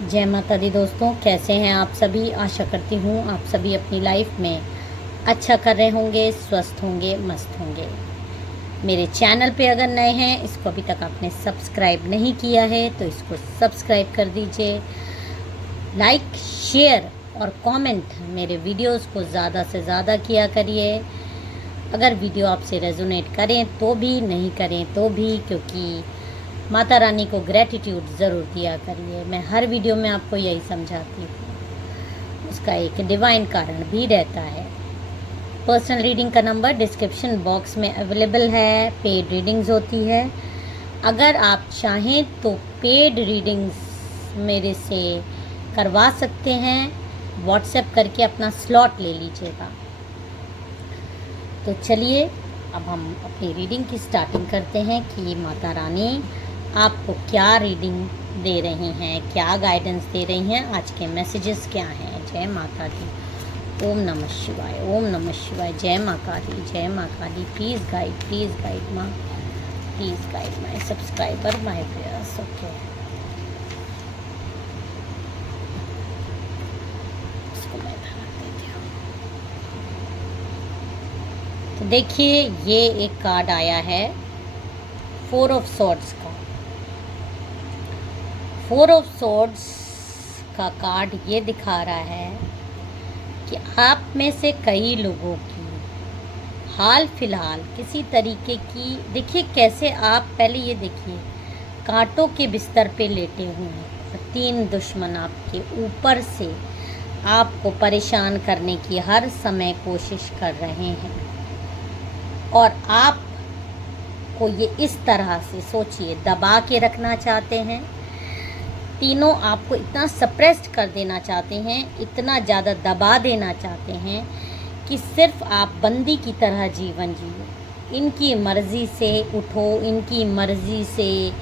जय माता दी दोस्तों, कैसे हैं आप सभी। आशा करती हूँ आप सभी अपनी लाइफ में अच्छा कर रहे होंगे, स्वस्थ होंगे, मस्त होंगे। मेरे चैनल पे अगर नए हैं, इसको अभी तक आपने सब्सक्राइब नहीं किया है तो इसको सब्सक्राइब कर दीजिए। लाइक, शेयर और कमेंट मेरे वीडियोस को ज़्यादा से ज़्यादा किया करिए। अगर वीडियो आपसे रेजोनेट करें तो भी, नहीं करें तो भी, क्योंकि माता रानी को ग्रैटिट्यूड ज़रूर दिया करिए। मैं हर वीडियो में आपको यही समझाती हूँ, उसका एक डिवाइन कारण भी रहता है। पर्सनल रीडिंग का नंबर डिस्क्रिप्शन बॉक्स में अवेलेबल है। पेड रीडिंग्स होती है। अगर आप चाहें तो पेड रीडिंग्स मेरे से करवा सकते हैं। व्हाट्सएप करके अपना स्लॉट ले लीजिएगा। तो चलिए अब हम अपनी रीडिंग की स्टार्टिंग करते हैं कि माता रानी आपको क्या रीडिंग दे रही हैं, क्या गाइडेंस दे रही हैं, आज के मैसेजेस क्या हैं। जय माता दी। ओम नमः शिवाय, ओम नमः शिवाय। जय माँ काली, जय माँ काली। प्लीज़ गाइड माँ, please guide my subscriber, my viewers. Okay, इसको मैं ध्यान देती हूँ। तो देखिए, ये एक कार्ड आया है 4 ऑफ सॉर्ड्स का। 4 ऑफ सॉर्ड्स का कार्ड ये दिखा रहा है कि आप में से कई लोगों की हाल फिलहाल किसी तरीके की, देखिए कैसे आप, पहले ये देखिए, कांटों के बिस्तर पे लेटे हुए हैं और 3 दुश्मन आपके ऊपर से आपको परेशान करने की हर समय कोशिश कर रहे हैं। और आप को ये इस तरह से सोचिए दबा के रखना चाहते हैं। तीनों आपको इतना सप्रेस्ड कर देना चाहते हैं, इतना ज़्यादा दबा देना चाहते हैं कि सिर्फ आप बंदी की तरह जीवन जियो। इनकी मर्ज़ी से उठो, इनकी मर्ज़ी से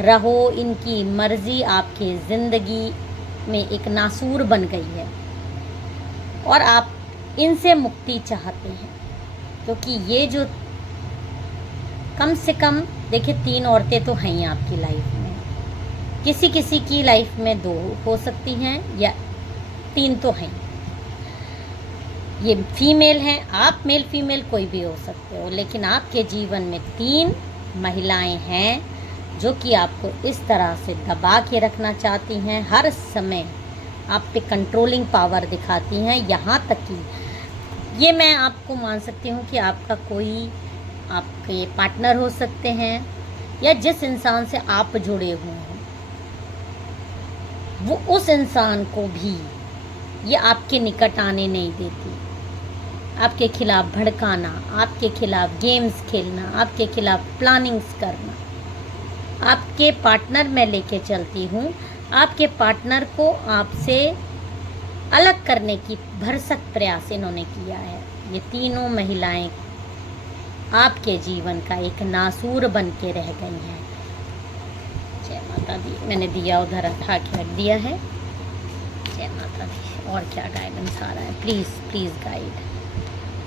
रहो, इनकी मर्ज़ी आपकी ज़िंदगी में एक नासूर बन गई है और आप इनसे मुक्ति चाहते हैं। क्योंकि ये जो कम से कम देखिए 3 औरतें तो हैं आपकी लाइफ में। किसी किसी की लाइफ में 2 हो सकती हैं या 3 तो हैं। ये फीमेल हैं, आप मेल फीमेल कोई भी हो सकते हो, लेकिन आपके जीवन में 3 महिलाएं हैं जो कि आपको इस तरह से दबा के रखना चाहती हैं। हर समय आप पे कंट्रोलिंग पावर दिखाती हैं। यहाँ तक कि ये मैं आपको मान सकती हूँ कि आपका कोई आपके पार्टनर हो सकते हैं या जिस इंसान से आप जुड़े हुए हैं, वो उस इंसान को भी ये आपके निकट आने नहीं देती। आपके खिलाफ भड़काना, आपके खिलाफ गेम्स खेलना, आपके खिलाफ प्लानिंग्स करना। आपके पार्टनर मैं लेके चलती हूँ, आपके पार्टनर को आपसे अलग करने की भरसक प्रयास इन्होंने किया है। ये तीनों महिलाएं आपके जीवन का एक नासूर बन के रह गई हैं। जय माता दी। मैंने दिया उधर उठा के रख दिया है। जय माता दी। और क्या गाइडेंस आ रहा है, प्लीज़ गाइड।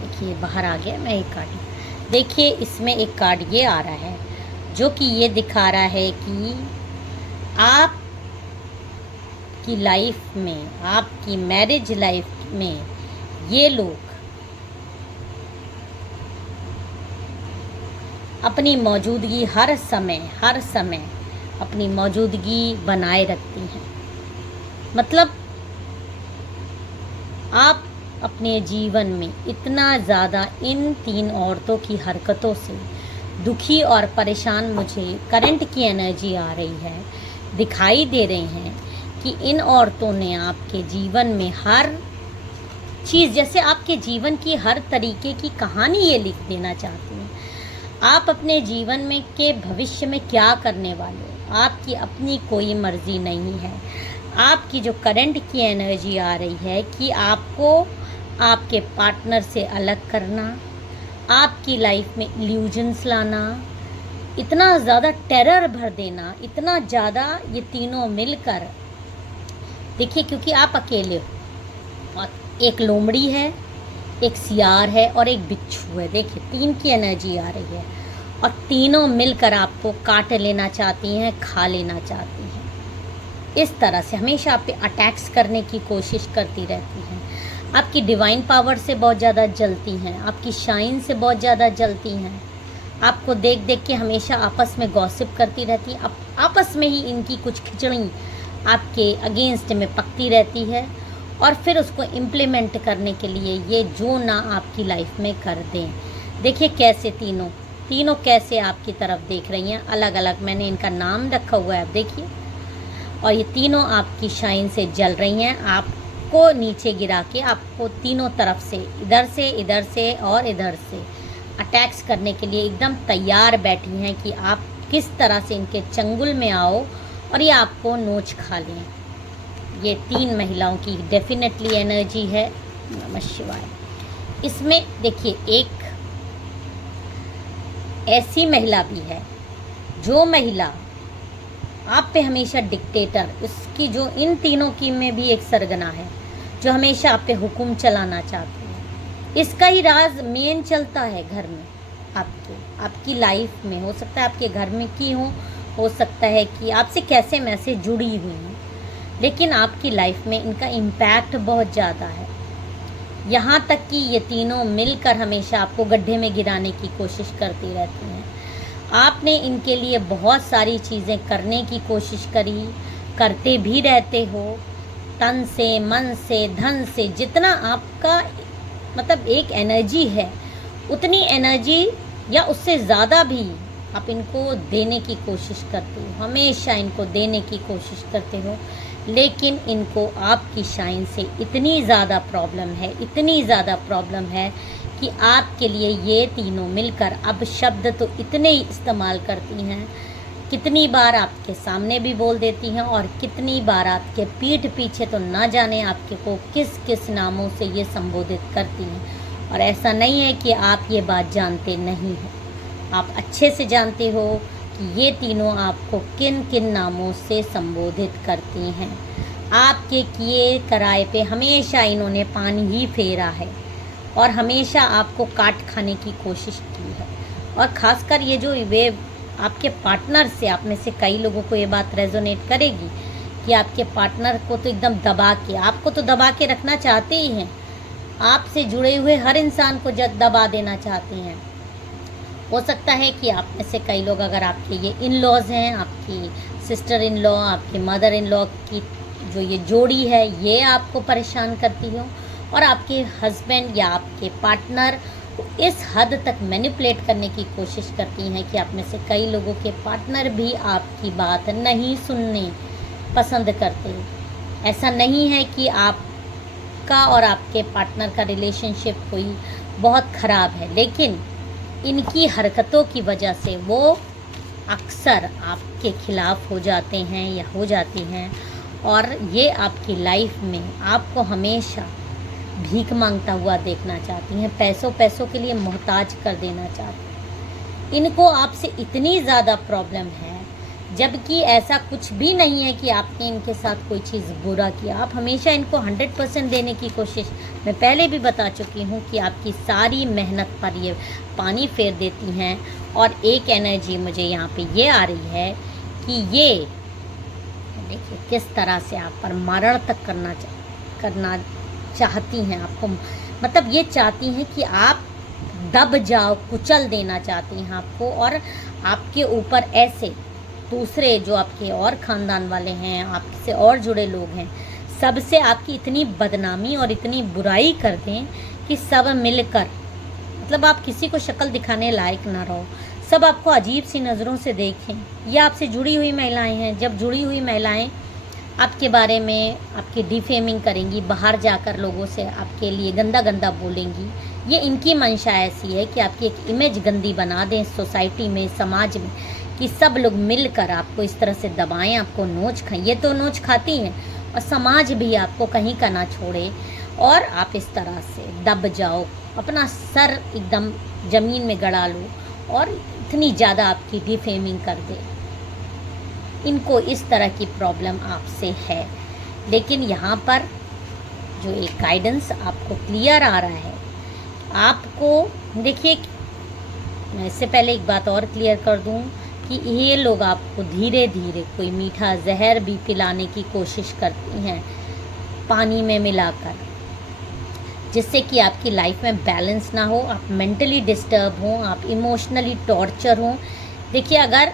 देखिए बाहर आ गया। मैं एक कार्ड, देखिए इसमें एक कार्ड ये आ रहा है जो कि ये दिखा रहा है कि आप की लाइफ में, आपकी मैरिज लाइफ में ये लोग अपनी मौजूदगी हर समय अपनी मौजूदगी बनाए रखती हैं। मतलब आप अपने जीवन में इतना ज़्यादा इन 3 औरतों की हरकतों से दुखी और परेशान, मुझे करंट की एनर्जी आ रही है, दिखाई दे रही हैं कि इन औरतों ने आपके जीवन में हर चीज़, जैसे आपके जीवन की हर तरीके की कहानी ये लिख देना चाहती हैं। आप अपने जीवन में के भविष्य में क्या करने वाले हो, आपकी अपनी कोई मर्ज़ी नहीं है। आपकी जो करंट की एनर्जी आ रही है कि आपको आपके पार्टनर से अलग करना, आपकी लाइफ में इल्यूजन्स लाना, इतना ज़्यादा टेरर भर देना, इतना ज़्यादा ये तीनों मिलकर, देखिए क्योंकि आप अकेले हो और एक लोमड़ी है, एक सियार है और एक बिच्छू है। देखिए 3 की एनर्जी आ रही है और तीनों मिलकर आपको काट लेना चाहती हैं, खा लेना चाहती हैं। इस तरह से हमेशा आप पे अटैक्स करने की कोशिश करती रहती हैं। आपकी डिवाइन पावर से बहुत ज़्यादा जलती हैं, आपकी शाइन से बहुत ज़्यादा जलती हैं। आपको देख देख के हमेशा आपस में गॉसिप करती रहती हैं। आपस में ही इनकी कुछ खिचड़ी आपके अगेंस्ट में पकती रहती है, और फिर उसको इम्प्लीमेंट करने के लिए ये जो ना आपकी लाइफ में कर दें। देखिए कैसे तीनों कैसे आपकी तरफ देख रही हैं, अलग अलग मैंने इनका नाम रखा हुआ है, आप देखिए। और ये तीनों आपकी शाइन से जल रही हैं, आपको नीचे गिरा के आपको तीनों तरफ से, इधर से और इधर से अटैक्स करने के लिए एकदम तैयार बैठी हैं कि आप किस तरह से इनके चंगुल में आओ और ये आपको नोच खा लें। ये 3 महिलाओं की डेफिनेटली एनर्जी है। नमः शिवाय। इसमें देखिए एक ऐसी महिला भी है, जो महिला आप पे हमेशा डिक्टेटर, इसकी जो इन तीनों की में भी एक सरगना है, जो हमेशा आप पे हुक्म चलाना चाहती है। इसका ही राज मेन चलता है घर में, आपकी लाइफ में। हो सकता है आपके घर में की हो सकता है कि आपसे कैसे मैसे जुड़ी हुई हैं, लेकिन आपकी लाइफ में इनका इम्पैक्ट बहुत ज़्यादा है। यहाँ तक कि ये तीनों मिलकर हमेशा आपको गड्ढे में गिराने की कोशिश करती रहती हैं। आपने इनके लिए बहुत सारी चीज़ें करने की कोशिश करी, करते भी रहते हो, तन से, मन से, धन से। जितना आपका मतलब एक एनर्जी है, उतनी एनर्जी या उससे ज़्यादा भी आप इनको देने की कोशिश करते हो, हमेशा इनको देने की कोशिश करते हो। लेकिन इनको आपकी शाइन से इतनी ज़्यादा प्रॉब्लम है कि आपके लिए ये तीनों मिलकर अब शब्द तो इतने ही इस्तेमाल करती हैं, कितनी बार आपके सामने भी बोल देती हैं, और कितनी बार आपके पीठ पीछे तो ना जाने आपके को किस किस नामों से ये संबोधित करती हैं। और ऐसा नहीं है कि आप ये बात जानते नहीं हो, आप अच्छे से जानते हो कि ये तीनों आपको किन किन नामों से संबोधित करती हैं। आपके किए कराए पे हमेशा इन्होंने पानी ही फेरा है, और हमेशा आपको काट खाने की कोशिश की है। और ख़ासकर ये जो वे आपके पार्टनर से, आप में से कई लोगों को ये बात रेजोनेट करेगी कि आपके पार्टनर को तो एकदम दबा के, आपको तो दबा के रखना चाहते ही हैं, आपसे जुड़े हुए हर इंसान को दबा देना चाहते हैं। हो सकता है कि आप में से कई लोग, अगर आपके ये इन लॉज हैं, आपकी सिस्टर इन लॉ, आपकी मदर इन लॉ की जो ये जोड़ी है, ये आपको परेशान करती हो, और आपके हस्बैंड या आपके पार्टनर इस हद तक मैनिपुलेट करने की कोशिश करती हैं कि आप में से कई लोगों के पार्टनर भी आपकी बात नहीं सुनने पसंद करते। ऐसा नहीं है कि आपका और आपके पार्टनर का रिलेशनशिप कोई बहुत ख़राब है, लेकिन इनकी हरकतों की वजह से वो अक्सर आपके खिलाफ़ हो जाते हैं या हो जाती हैं, और ये आपकी लाइफ में आपको हमेशा भीख मांगता हुआ देखना चाहती हैं, पैसों के लिए मोहताज कर देना चाहती हैं। इनको आपसे इतनी ज़्यादा प्रॉब्लम है, जबकि ऐसा कुछ भी नहीं है कि आपने इनके साथ कोई चीज़ बुरा किया। आप हमेशा इनको 100% देने की कोशिश, मैं पहले भी बता चुकी हूँ कि आपकी सारी मेहनत पर ये पानी फेर देती हैं। और एक एनर्जी मुझे यहाँ पे ये आ रही है कि ये देखिए किस तरह से आप पर मरण तक करना चाहती हैं। आपको मतलब ये चाहती हैं कि आप दब जाओ, कुचल देना चाहती हैं आपको, और आपके ऊपर ऐसे दूसरे जो आपके और ख़ानदान वाले हैं, आपसे और जुड़े लोग हैं, सबसे आपकी इतनी बदनामी और इतनी बुराई कर दें कि सब मिलकर, मतलब आप किसी को शक्ल दिखाने लायक ना रहो, सब आपको अजीब सी नज़रों से देखें। ये आपसे जुड़ी हुई महिलाएं हैं। जब जुड़ी हुई महिलाएं आपके बारे में आपकी डिफेमिंग करेंगी, बाहर जाकर लोगों से आपके लिए गंदा गंदा बोलेंगी, ये इनकी मंशा ऐसी है कि आपकी एक इमेज गंदी बना दें सोसाइटी में, समाज में, कि सब लोग मिलकर आपको इस तरह से दबाएं, आपको नोच खाएं। ये तो नोच खाती हैं, और समाज भी आपको कहीं का ना छोड़े, और आप इस तरह से दब जाओ, अपना सर एकदम ज़मीन में गड़ा लो, और इतनी ज़्यादा आपकी डिफेमिंग कर दे। इनको इस तरह की प्रॉब्लम आपसे है। लेकिन यहाँ पर जो एक गाइडेंस आपको क्लियर आ रहा है, आपको देखिए, मैं इससे पहले एक बात और क्लियर कर दूँ कि ये लोग आपको धीरे धीरे कोई मीठा जहर भी पिलाने की कोशिश करती हैं पानी में मिलाकर, जिससे कि आपकी लाइफ में बैलेंस ना हो, आप मेंटली डिस्टर्ब हों, आप इमोशनली टॉर्चर हों। देखिए, अगर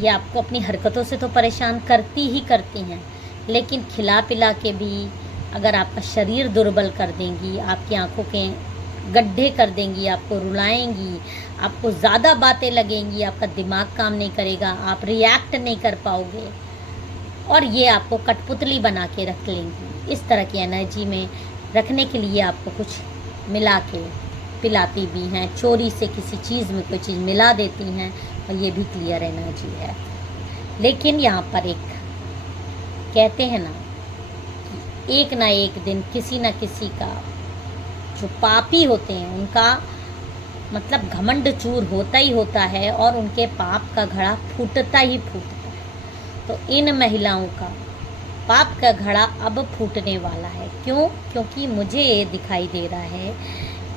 ये आपको अपनी हरकतों से तो परेशान करती ही करती हैं, लेकिन खिला पिला के भी अगर आपका शरीर दुर्बल कर देंगी, आपकी आंखों के गड्ढे कर देंगी, आपको रुलाएंगी, आपको ज़्यादा बातें लगेंगी, आपका दिमाग काम नहीं करेगा, आप रिएक्ट नहीं कर पाओगे और ये आपको कठपुतली बना के रख लेंगी। इस तरह की एनर्जी में रखने के लिए आपको कुछ मिला के पिलाती भी हैं, चोरी से किसी चीज़ में कोई चीज़ मिला देती हैं, और ये भी क्लियर एनर्जी है। लेकिन यहाँ पर एक कहते हैं ना, एक ना एक दिन किसी न किसी का, जो पापी होते हैं उनका मतलब घमंड चूर होता ही होता है और उनके पाप का घड़ा फूटता ही फूटता है। तो इन महिलाओं का पाप का घड़ा अब फूटने वाला है। क्यों? क्योंकि मुझे ये दिखाई दे रहा है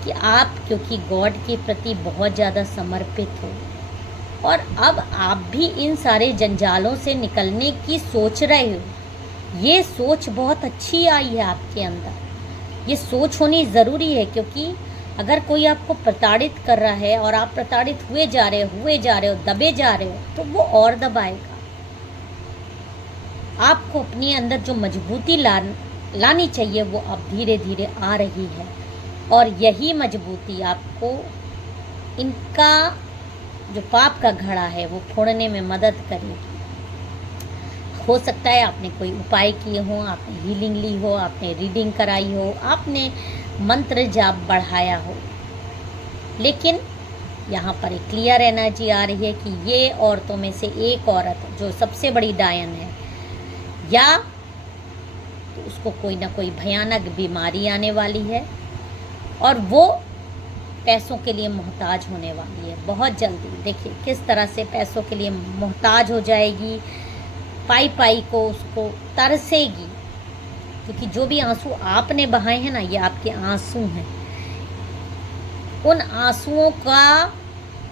कि आप क्योंकि गॉड के प्रति बहुत ज़्यादा समर्पित हो और अब आप भी इन सारे जंजालों से निकलने की सोच रहे हो। ये सोच बहुत अच्छी आई है आपके अंदर, ये सोच होनी ज़रूरी है, क्योंकि अगर कोई आपको प्रताड़ित कर रहा है और आप प्रताड़ित हुए जा रहे हो, दबे जा रहे हो, तो वो और दबाएगा। आपको अपने अंदर जो मजबूती लानी चाहिए वो अब धीरे धीरे आ रही है, और यही मजबूती आपको इनका जो पाप का घड़ा है वो फोड़ने में मदद करेगी। हो सकता है आपने कोई उपाय किए हो, आपने हीलिंग ली हो, आपने रीडिंग कराई हो, आपने मंत्र जाप बढ़ाया हो, लेकिन यहाँ पर एक क्लियर एनर्जी आ रही है कि ये औरतों में से एक औरत जो सबसे बड़ी डायन है, या तो उसको कोई ना कोई भयानक बीमारी आने वाली है और वो पैसों के लिए मोहताज होने वाली है बहुत जल्दी। देखिए किस तरह से पैसों के लिए मोहताज हो जाएगी, पाई पाई को उसको तरसेगी, क्योंकि जो भी आंसू आपने बहाए हैं ना, ये आपके आंसू हैं। उन आंसुओं का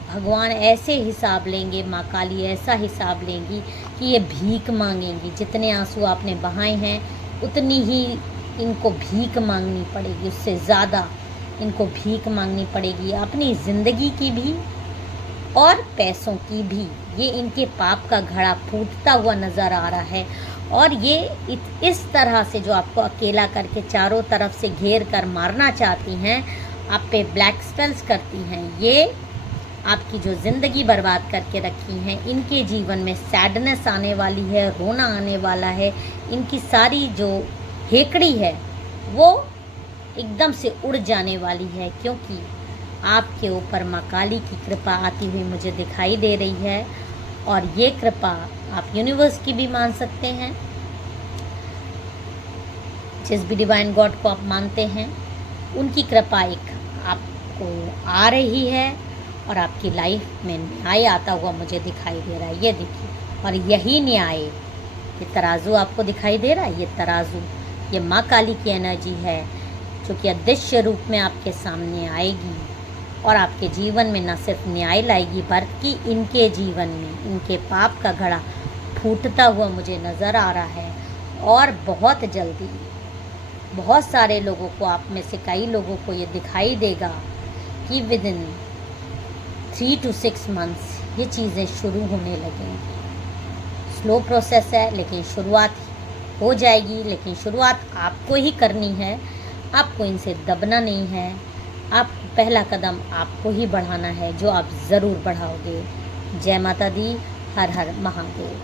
भगवान ऐसे हिसाब लेंगे, माँ काली ऐसा हिसाब लेंगी कि ये भीख मांगेंगी। जितने आंसू आपने बहाए हैं उतनी ही इनको भीख मांगनी पड़ेगी, उससे ज़्यादा इनको भीख मांगनी पड़ेगी, अपनी ज़िंदगी की भी और पैसों की भी। ये इनके पाप का घड़ा फूटता हुआ नज़र आ रहा है, और ये इस तरह से जो आपको अकेला करके चारों तरफ से घेर कर मारना चाहती हैं, आप पे ब्लैक स्पेल्स करती हैं, ये आपकी जो ज़िंदगी बर्बाद करके रखी हैं, इनके जीवन में सैडनेस आने वाली है, रोना आने वाला है, इनकी सारी जो हेकड़ी है वो एकदम से उड़ जाने वाली है, क्योंकि आपके ऊपर माँ काली की कृपा आती हुई मुझे दिखाई दे रही है। और ये कृपा आप यूनिवर्स की भी मान सकते हैं, जिस भी डिवाइन गॉड को आप मानते हैं उनकी कृपा एक आपको आ रही है, और आपकी लाइफ में न्याय आता हुआ मुझे दिखाई दे रहा है। ये देखिए, और यही न्याय, ये तराजू आपको दिखाई दे रहा है, ये तराजू, ये माँ काली की एनर्जी है जो कि अदृश्य रूप में आपके सामने आएगी और आपके जीवन में न सिर्फ न्याय लाएगी, बल्कि इनके जीवन में इनके पाप का घड़ा फूटता हुआ मुझे नज़र आ रहा है। और बहुत जल्दी बहुत सारे लोगों को, आप में से कई लोगों को ये दिखाई देगा कि विद इन 3 to 6 मंथ्स ये चीज़ें शुरू होने लगेंगी। स्लो प्रोसेस है, लेकिन शुरुआत हो जाएगी। लेकिन शुरुआत आपको ही करनी है, आपको इनसे दबना नहीं है। आप पहला कदम आपको ही बढ़ाना है, जो आप ज़रूर बढ़ाओगे। जय माता दी, हर हर महादेव।